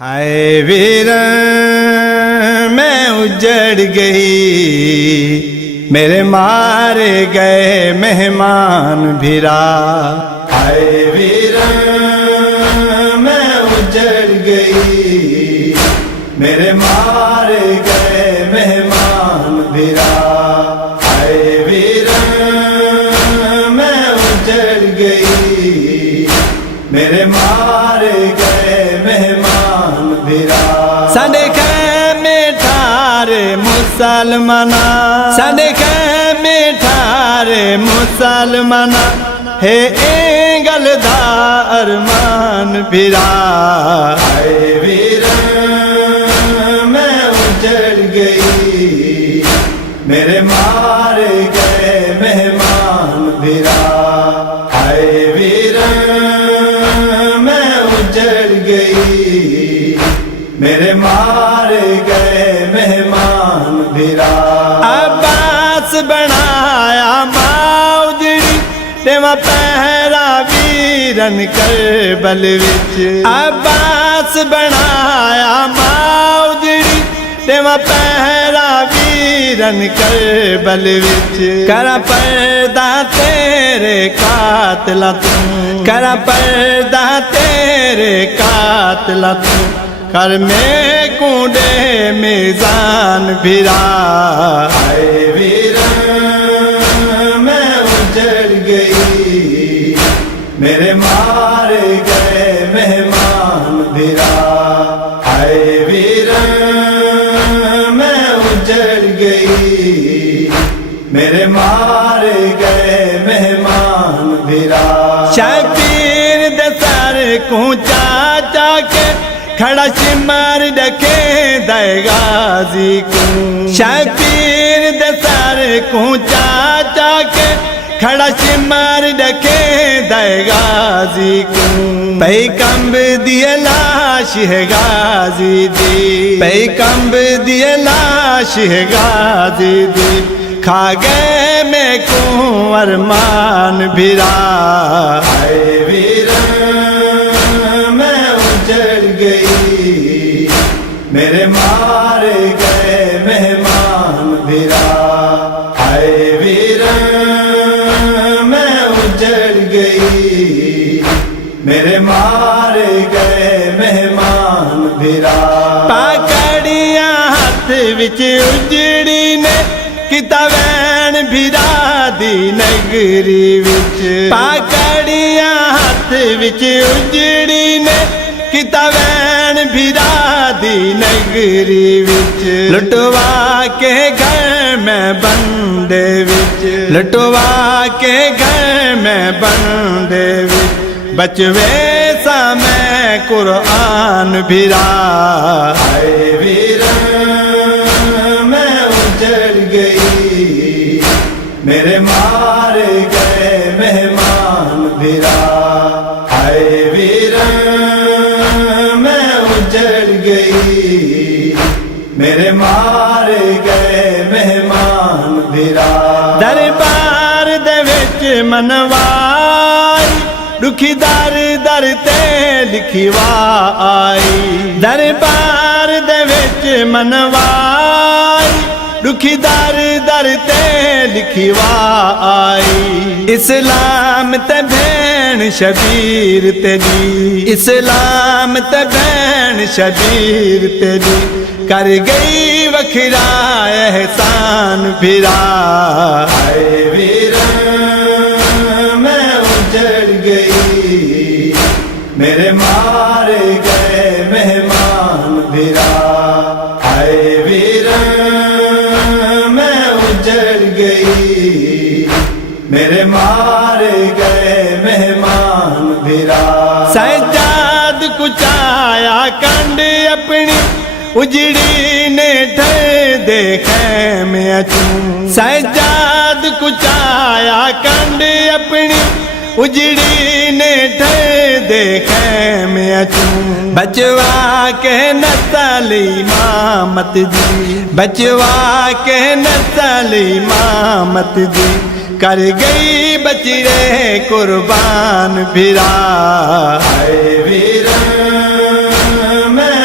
ہائے ویر میں اجڑ گئی، میرے مارے گئے مہمان بھیرا۔ ہائے ویر میں اجڑ گئی، میرے مارے گئے مہمان بھیرا۔ ہائے ویر میں اجڑ گئی، میرے مارے گئے مہمان بھیرا۔ ساڈے خیمے ٹھارے مسلمانا، ساڈے خیمے ٹھارے مسلمانا، ہے اینگل دا ارمان بھیرا۔ ہائے ویر میں اجڑ گئی، میرے مارے گئے مہمان بھیرا۔ ہائے ویر میں اجڑ گئی، میرے مارے گئے مہمان بھیرا۔ عباس بنایا ماں اجڑی، تیوا پہرا ویرن کربل وچ۔ عباس بنایا ماں اجڑی، تیوا پہرا ویرن کربل وچ۔ کرا پردہ تیرے قاتلاں تو، کرا پردہ تیرے قاتلاں تو، کر میں کنڈے میزان بھیرا۔ ہائے ویر میں اجڑ گئی، میرے مارے گئے مہمان بھیرا۔ ہائے ویر میں اجڑ گئی، میرے مارے گئے مہمان بھیرا۔ شبیر دے سر کو چاچا کے، کھڑا شمار ڈکے دے غازی کو۔ شبیر دے سر کو چاچا کے، کھڑا شمار ڈکے دے غازی کو۔ پئی کمب دیے لاش ہے غازی دی، پئی کمب دیے لاش ہے غازی دی، کھا گئے میں کو ارمان بھیرا۔ ہائے ویر میں اجڑ گئی، میرے مارے گئے مہمان بھیرا۔ ہائے ویر میں اجڑ گئی، میرے مارے گئے مہمان بھیرا۔ پکڑیاں ہاتھ وچ اجڑی نے، کیتا وین بھیرا دی نگری وچ۔ پکڑیاں ہاتھ وچ اجڑی نے، کیتا وین بھیرا دی نگری وچ۔ لٹوا کے گھر میں بندے وچ، لٹوا کے گھر میں بندے وچ، بچوے سا میں قرآن بھیرا۔ ہائے ویر میں اجڑ گئی، میرے مارے گئے مہمان بھیرا۔ ہائے ویر میں اجڑ گئی، میرے مارے گئے مہمان بھیرا۔ دربار دے وچ منوائی، دکھی در در تے لکھوا آئی۔ دربار دے وچ منوائی، دکھی در در تے لکھوا آئی۔ اسلام تے بھین شبیر تیری، اسلام تے بھین شبیر تیری، کر گئی وکھرا احسان بھیرا۔ ہائے ویر میں اجڑ گئی، میرے مارے گئے مہمان بھیرا۔ ہائے ویر میں اجڑ گئی، میرے مارے گئے مہمان بھیرا۔ سجاد کچایا کنڈ اپنی، اجڑی نے ٹھر دے خیمے چوں۔ سجاد کچایا کنڈ اپنی، اجڑی نے ٹھر دے خیمے چوں۔ بچوا کے نسل امامت دی، بچوا کے نسل امامت دی، کر گئی بچڑے قربان بھیرا۔ ہائے ویر میں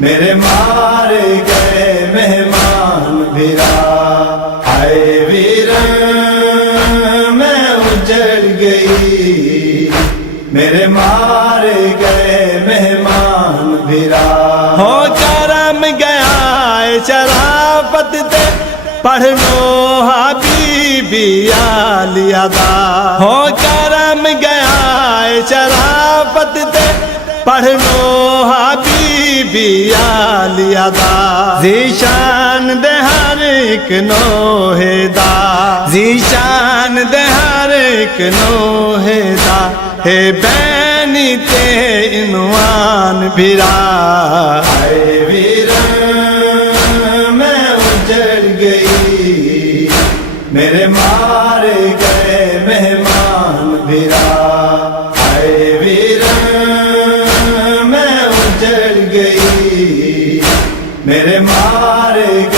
میرے مارے گئے مہمان بھرا آئے ویرن میں اجڑ گئی میرے مارے گئے مہمان بھرا ہو کرم گیا شرافت تے پڑھ لو حبیبی علی ادا ہو کرم گیا شرافت تے پڑھ لو حبیبی علی ادا ذیشان دے ہر ایک نوحے دا ذیشان دے ہر ایک نوحے دا ہے بینی تے عنوان بھرا آئے ویرن میں اجڑ گئی میرے مارے گئے مہمان بھرا آئے ویرن میں اجڑ گئی میرے مارے گئے